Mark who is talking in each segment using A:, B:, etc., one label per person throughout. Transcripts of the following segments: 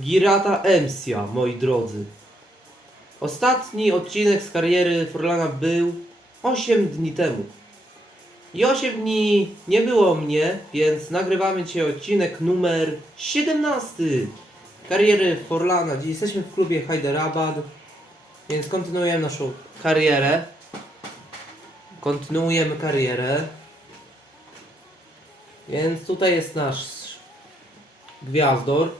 A: Girata Emsia, moi drodzy. Ostatni odcinek z kariery Forlana był 8 dni temu. I 8 dni nie było mnie, więc nagrywamy dzisiaj odcinek numer 17 kariery Forlana. Dziś jesteśmy w klubie Hyderabad, więc kontynuujemy naszą karierę. Kontynuujemy karierę. Więc tutaj jest nasz gwiazdor.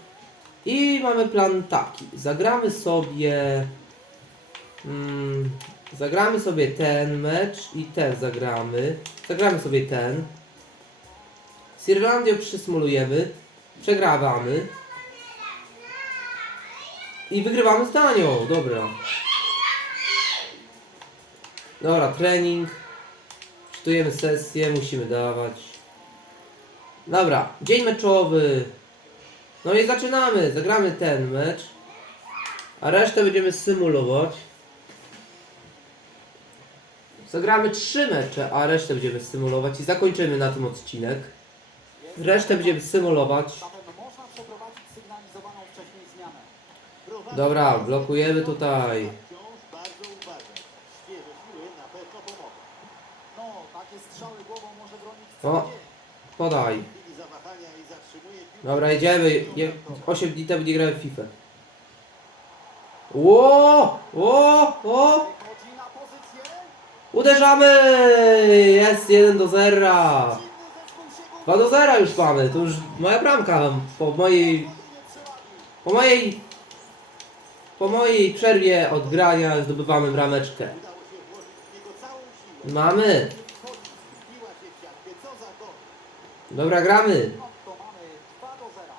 A: I mamy plan taki. Zagramy sobie. Mm, zagramy sobie ten mecz i ten zagramy. Zagramy sobie ten. Z Irlandią przysmulujemy. Przegrawamy. I wygrywamy z Danią. Dobra. Dobra, trening. Czytujemy sesję, musimy dawać. Dobra, dzień meczowy. No i zaczynamy. Zagramy ten mecz. A resztę będziemy symulować. Zagramy trzy mecze, a resztę będziemy symulować i zakończymy na tym odcinek. Resztę będziemy symulować. Dobra, blokujemy tutaj. O. Podaj.
B: W chwili zawahania i zatrzymuje piłkę.
A: Dobra, jedziemy. Je, 8 dni temu nie grałem w FIFA. Ło! Ło! Ło! Uderzamy! Jest 1 do 0.
C: Dziwny zespół się gubi.
A: 2 do 0 już mamy. To już moja bramka po mojej. Po mojej po mojej przerwie od grania zdobywamy brameczkę. Mamy.
B: Wchodzi, wbiła się w siatkę. Co za gol.
A: Dobra, gramy.
C: No, to mamy 2 do 0.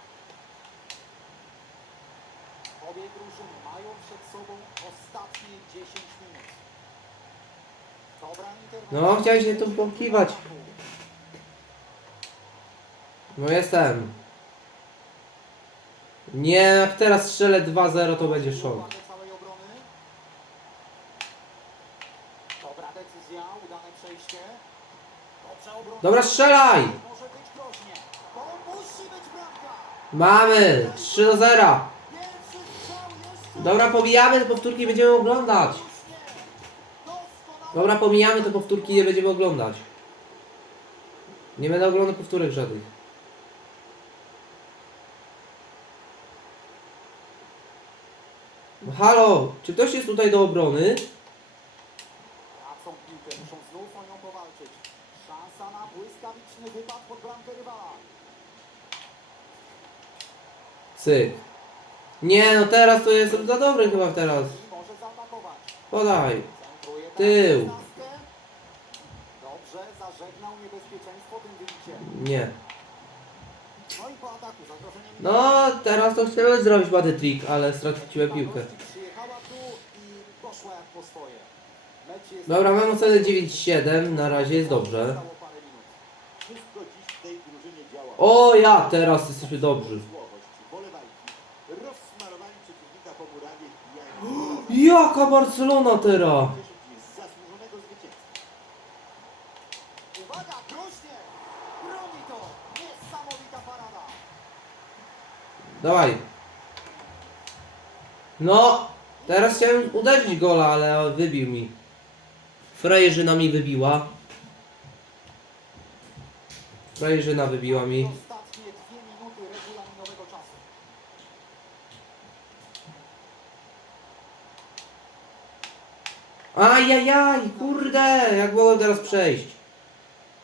C: Obie drużyny mają przed sobą ostatnie 10 minut. Dobra interwencja.
A: No, chciałeś się tu pomkiwać. No jestem. Nie, jak teraz strzelę 2-0 to będzie
C: obrony. Dobra decyzja, udane przejście. Dobrze obrona.
A: Dobra, strzelaj!
C: Może być groźnie. To musi być bramka.
A: Mamy! 3 do 0.
C: Pierwszy strzał jeszcze.
A: Dobra, pomijamy te powtórki, będziemy oglądać. Dobra, pomijamy te powtórki, nie będziemy oglądać. Nie będę oglądał powtórek żadnych. No Halo, czy ktoś jest tutaj do obrony?
C: Tracą piłkę, muszą znów o nią powalczyć. Szansa na błyskawiczny wypad pod bramkę rywala.
A: Cyk. Nie, no teraz to jest za dobry chyba teraz.
C: I może zaatakować.
A: Podaj. Tył.
C: Dobrze, zażegnał niebezpieczeństwo tym.
A: Nie.
C: No i po ataku zagrożenie
A: No, teraz to chciałem zrobić bady trik, ale straciłem piłkę.
C: Przyjechała tu i poszła jak po swoje. Mecz jest
A: Dobra, mam ocenę 9,7, na razie jest dobrze.
C: Zostało parę minut.
B: Wszystko dziś w tej drużynie działa.
A: O, ja, teraz jesteśmy dobrzy.
B: Złowość, bolewajki. Rozsmarowali przeciwnika po murawie, wbijając
A: Jaka Barcelona teraz?
B: cieszyć z zasłużonego zwycięstwa.
C: Uwaga, groźnie! Broni to! Niesamowita parada!
A: Dawaj. No, teraz chciałem uderzyć gola, ale wybił mi. Frajerzyna mi wybiła. Frajerzyna wybiła mi.
C: Ostatnie dwie minuty regulaminowego czasu.
A: Ajajaj, kurde, jak mogłem teraz przejść.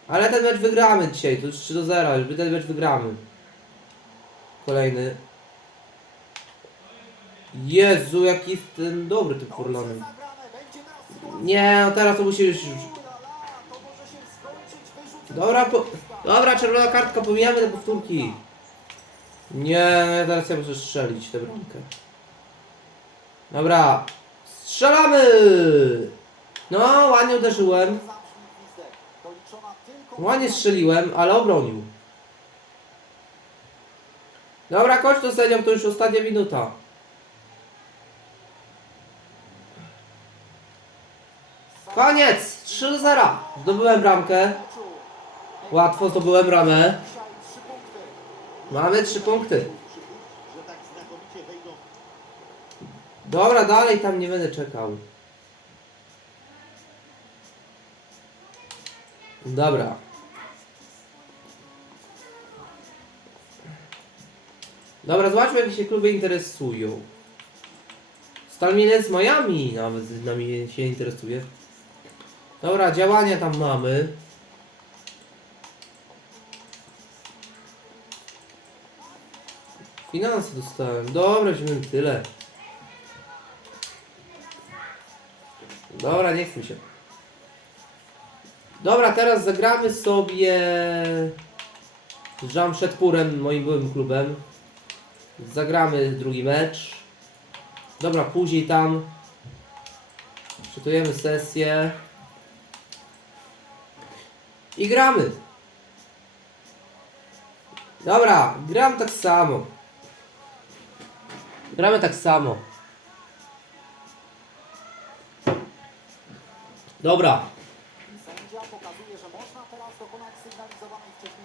A: Ale ten mecz wygramy dzisiaj, to już 3 do 0, już ten mecz wygramy. Kolejny. Jezu, jaki jest ten dobry tym Furlanem. Nie, no teraz to musi już...
C: Wyrzutem
A: Dobra, po... Dobra, czerwona kartka, pomijamy te powtórki. Nie, no teraz ja muszę strzelić tę bramkę. Dobra, strzelamy! No, ładnie uderzyłem. Ładnie strzeliłem, ale obronił. Dobra, kończ to sędzią, to już ostatnia minuta. Koniec! 3 do 0. Zdobyłem bramkę. Łatwo zdobyłem bramę. Mamy 3 punkty. Dobra, dalej tam nie będę czekał. Dobra. Dobra, zobaczmy jakie się kluby interesują. Stal Mielec Miami nawet nami się interesuje. Dobra, działania tam mamy. Finanse dostałem. Dobra, weźmiemy tyle. Dobra, nie chcę się. Dobra, teraz zagramy sobie z Jamshedpurem, moim byłym klubem. Zagramy drugi mecz. Dobra, później tam Przytujemy sesję. I gramy. Dobra, gram tak samo. Gramy tak samo. Dobra.
C: Sędzia pokazuje, że można teraz dokonać sygnalizowanej wcześniej.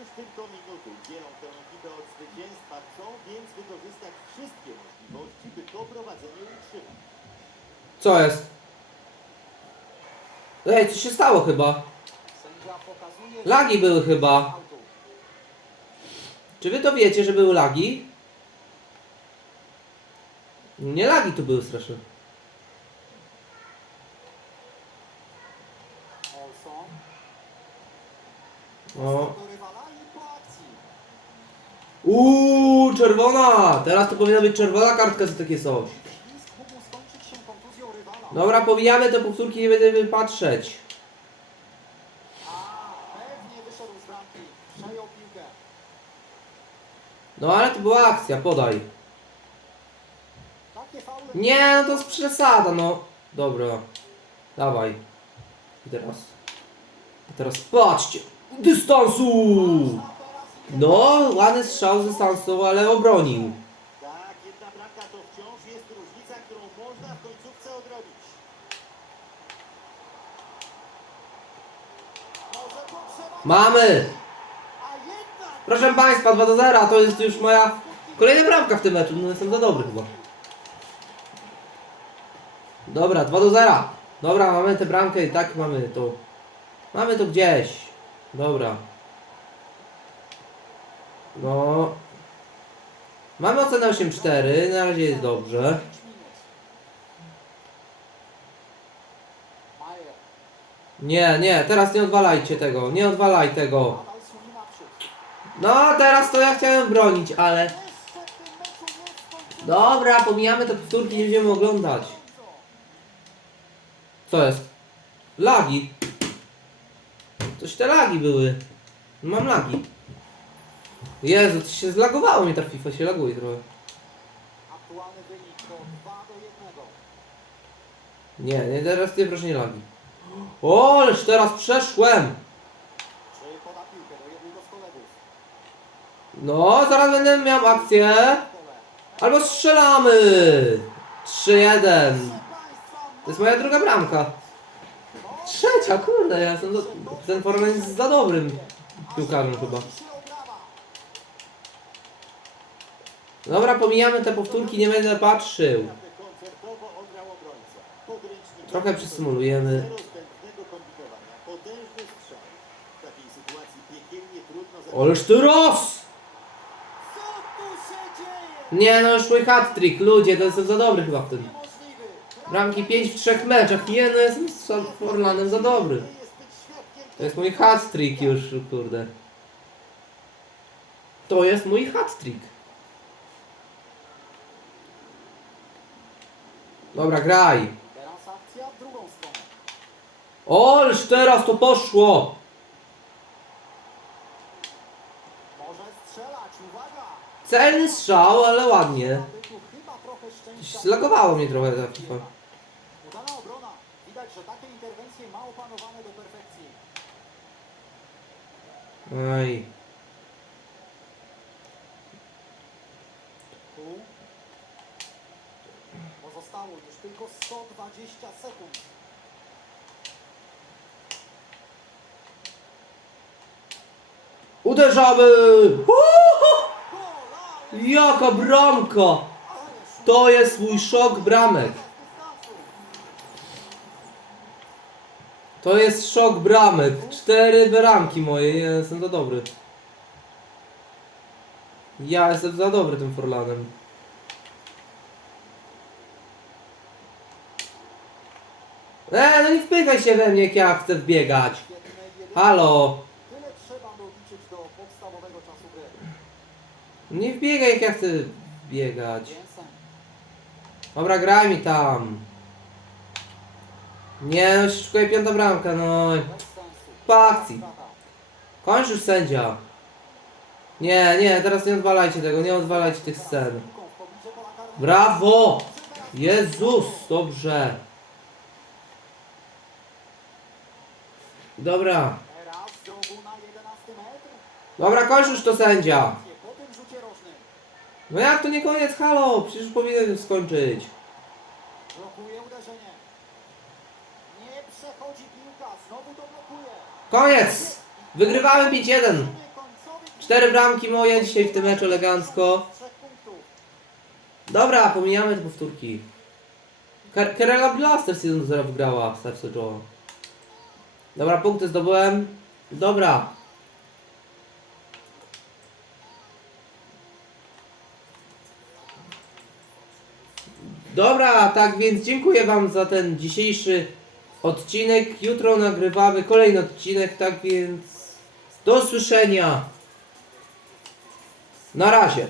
B: Już tylko minuty dzielą tę ekipę od zwycięstwa. Chcą więc wykorzystać wszystkie możliwości, by to prowadzenie utrzymać.
A: Co jest? Ej, coś się stało chyba.
C: Sędzia pokazuje,
A: Lagi były chyba. Czy wy to wiecie, że były lagi? Nie lagi tu były straszne.
C: Olson.
A: O. Uuu, czerwona! Teraz to powinna być czerwona kartka za takie coś. Dobra, powijamy te powtórki, nie będziemy patrzeć. No ale to była akcja, podaj. Nie, no to jest przesada, no. Dobra. Dawaj. I teraz. I teraz patrzcie. Dystansu! No, ładny strzał z dystansu, ale obronił.
B: Tak, jedna bramka to wciąż jest różnica, którą można w końcówce odrobić.
C: Może potrzeba...
A: Mamy!
C: A jednak...
A: Proszę Państwa, 2 do 0, to jest już moja kolejna bramka w tym meczu. No jestem za dobry chyba. Dobra, 2 do 0. Dobra, mamy tę bramkę i tak mamy to. Mamy to gdzieś. Dobra. No. Mamy ocenę 8-4, na razie jest dobrze.
C: 5 minut. Majer.
A: Nie, nie, teraz nie odwalajcie tego, nie odwalaj tego. No, teraz to ja chciałem bronić, ale... Dobra, pomijamy te powtórki, nie będziemy oglądać. Co jest? Lagi. Coś te lagi były. Mam lagi. Jezu, coś się zlagowało mi ta FIFA, się laguje trochę.
C: Aktualny wynik to 2 do 1.
A: Nie, nie, teraz nie proszę nie lagi. O, ależ teraz przeszłem. No, zaraz będę miał akcję. Albo strzelamy. 3-1. To jest moja druga bramka. Trzecia, kurde, ja jestem do... Ten Forlan jest za dobrym piłkarzem chyba. Dobra, pomijamy te powtórki, nie będę patrzył. Trochę przysymulujemy. Ależ roz!
C: Tu dzieje?
A: Nie no, mój hat-trick, ludzie, to jestem za dobry chyba w tym. Bramki 5 w 3 meczach, nie jestem z Forlanem za dobry.
B: Jest
A: To jest mój hat-trick już, kurde. To jest mój hat-trick. Dobra, graj. Ależ teraz to poszło! Celny strzał, ale ładnie. Zlagowało mnie trochę ta FIFA.
C: Że takie interwencje ma opanowane do perfekcji.
A: Aj.
C: Tu. Pozostało już tylko 120 sekund.
A: Uderzamy! Uhu! Jaka bramka! To jest mój szok bramek. To jest szok bramek. Cztery bramki moje. Ja jestem za dobry. Ja jestem za dobry tym Forlanem. Eee, no nie wpychaj się we mnie, jak ja chcę wbiegać. Halo. Nie wbiegaj, jak ja chcę biegać. Dobra, graj mi tam. Nie, no się szykuje piąta bramka, no. Po akcji. Kończ już sędzia. Nie, nie, teraz nie odwalajcie tego, nie odwalajcie tych scen. Brawo! Jezus, dobrze. Dobra.
C: Teraz znowu na 11 metr.
A: Dobra, kończ już to sędzia. No jak to nie koniec, halo? Przecież powinien skończyć.
C: Blokuje uderzenie. Nie przechodzi piłka. Znowu to blokuje.
A: Koniec! Wygrywamy 5-1.
C: Końcowy
A: Cztery bramki moje dzisiaj w tym meczu elegancko. Dobra, pomijamy te powtórki. Ker- Kerala Blasters 1 do 0 wygrała Starce Joe. Dobra, punkty zdobyłem. Dobra. Dobra, tak więc dziękuję Wam za ten dzisiejszy odcinek. Jutro nagrywamy kolejny odcinek, tak więc do usłyszenia. Na razie.